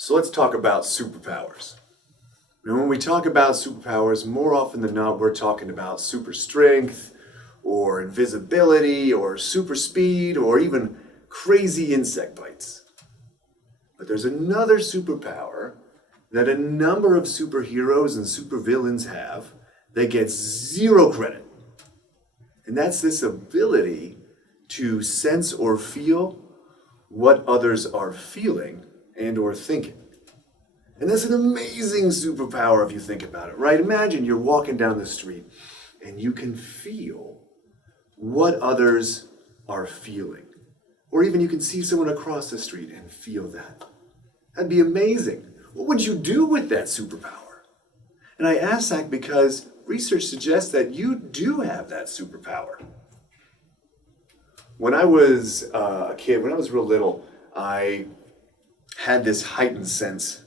So let's talk about superpowers. And when we talk about superpowers, more often than not, we're talking about super strength, or invisibility, or super speed, or even crazy insect bites. But there's another superpower that a number of superheroes and supervillains have that gets zero credit. And that's this ability to sense or feel what others are feeling and or thinking. And that's an amazing superpower if you think about it, right? Imagine you're walking down the street and you can feel what others are feeling. Or even you can see someone across the street and feel that. That'd be amazing. What would you do with that superpower? And I ask that because research suggests that you do have that superpower. When I was a kid, when I was real little, I had this heightened sense,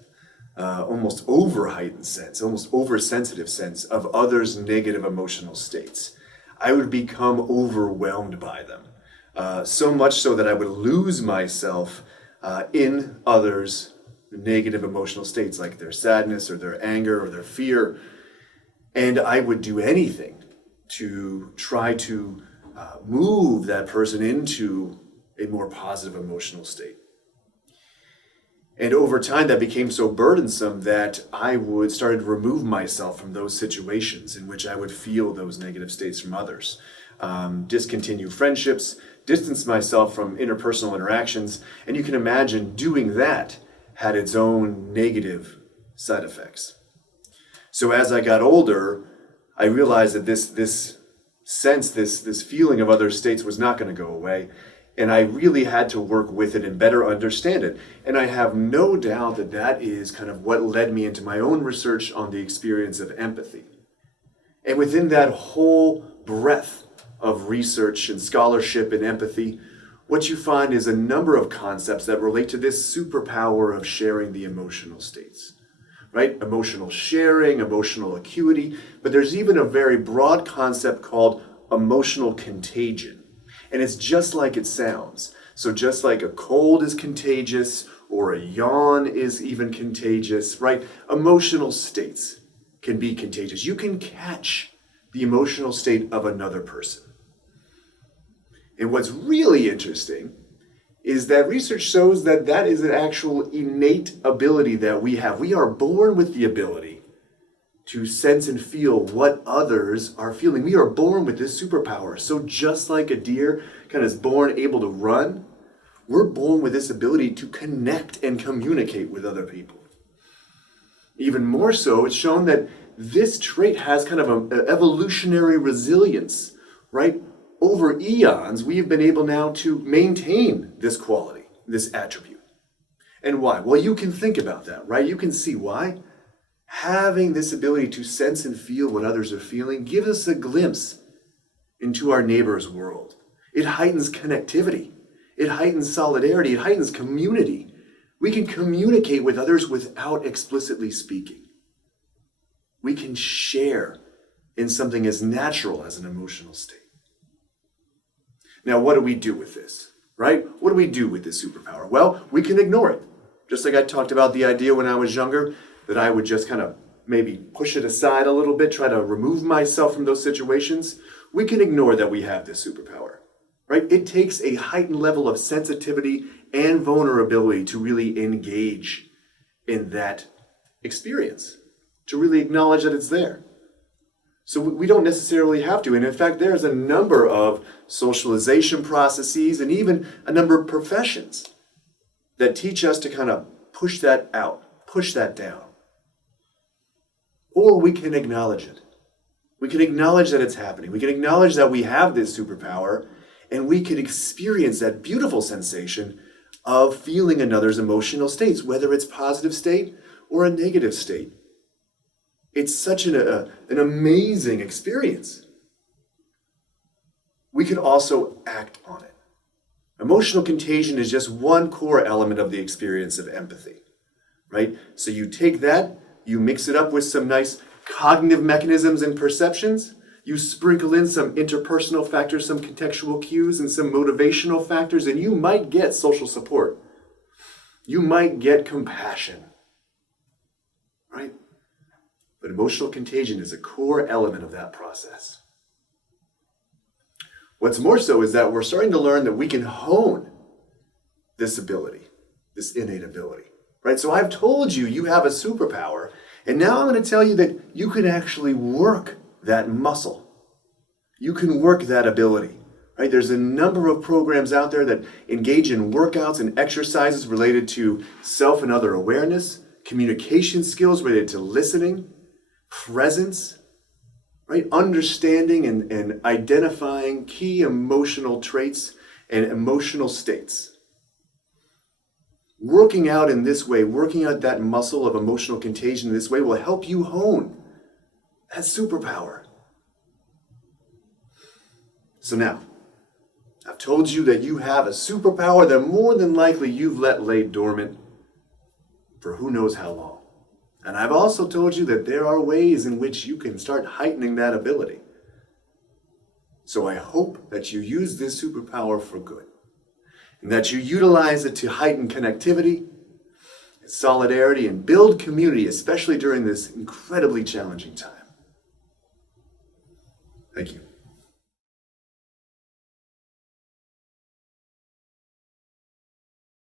almost over-heightened sense, almost oversensitive sense of others' negative emotional states. I would become overwhelmed by them, so much so that I would lose myself in others' negative emotional states, like their sadness or their anger or their fear. And I would do anything to try to move that person into a more positive emotional state. And over time, that became so burdensome that I would start to remove myself from those situations in which I would feel those negative states from others. Discontinue friendships, distance myself from interpersonal interactions, and you can imagine doing that had its own negative side effects. So as I got older, I realized that this sense, this feeling of other states was not going to go away. And I really had to work with it and better understand it. And I have no doubt that that is kind of what led me into my own research on the experience of empathy. And within that whole breadth of research and scholarship and empathy, what you find is a number of concepts that relate to this superpower of sharing the emotional states, right? Emotional sharing, emotional acuity, but there's even a very broad concept called emotional contagion. And it's just like it sounds. So just like a cold is contagious or a yawn is even contagious, right? Emotional states can be contagious. You can catch the emotional state of another person. And what's really interesting is that research shows that that is an actual innate ability that we have. We are born with the ability to sense and feel what others are feeling. We are born with this superpower. So just like a deer kind of is born able to run, we're born with this ability to connect and communicate with other people. Even more so, it's shown that this trait has kind of an evolutionary resilience, right? Over eons, we've been able now to maintain this quality, this attribute. And why? Well, you can think about that, right? You can see why. Having this ability to sense and feel what others are feeling gives us a glimpse into our neighbor's world. It heightens connectivity. It heightens solidarity. It heightens community. We can communicate with others without explicitly speaking. We can share in something as natural as an emotional state. Now, what do we do with this, right? What do we do with this superpower? Well, we can ignore it. Just like I talked about the idea when I was younger, that I would just kind of maybe push it aside a little bit, try to remove myself from those situations. We can ignore that we have this superpower, right? It takes a heightened level of sensitivity and vulnerability to really engage in that experience, to really acknowledge that it's there. So we don't necessarily have to. And in fact, there's a number of socialization processes and even a number of professions that teach us to kind of push that out, push that down. Or we can acknowledge it. We can acknowledge that it's happening. We can acknowledge that we have this superpower, and we can experience that beautiful sensation of feeling another's emotional states, whether it's a positive state or a negative state. It's such an amazing experience. We can also act on it. Emotional contagion is just one core element of the experience of empathy, right? So you take that, you mix it up with some nice cognitive mechanisms and perceptions. You sprinkle in some interpersonal factors, some contextual cues, and some motivational factors, and you might get social support. You might get compassion, right? But emotional contagion is a core element of that process. What's more so is that we're starting to learn that we can hone this ability, this innate ability, right? So I've told you you have a superpower, and now I'm going to tell you that you can actually work that muscle. You can work that ability, right? There's a number of programs out there that engage in workouts and exercises related to self and other awareness, communication skills related to listening, presence, right? Understanding and identifying key emotional traits and emotional states. Working out in this way, working out that muscle of emotional contagion in this way will help you hone that superpower. So now, I've told you that you have a superpower that more than likely you've let lay dormant for who knows how long. And I've also told you that there are ways in which you can start heightening that ability. So I hope that you use this superpower for good, and that you utilize it to heighten connectivity, solidarity, and build community, especially during this incredibly challenging time. Thank you.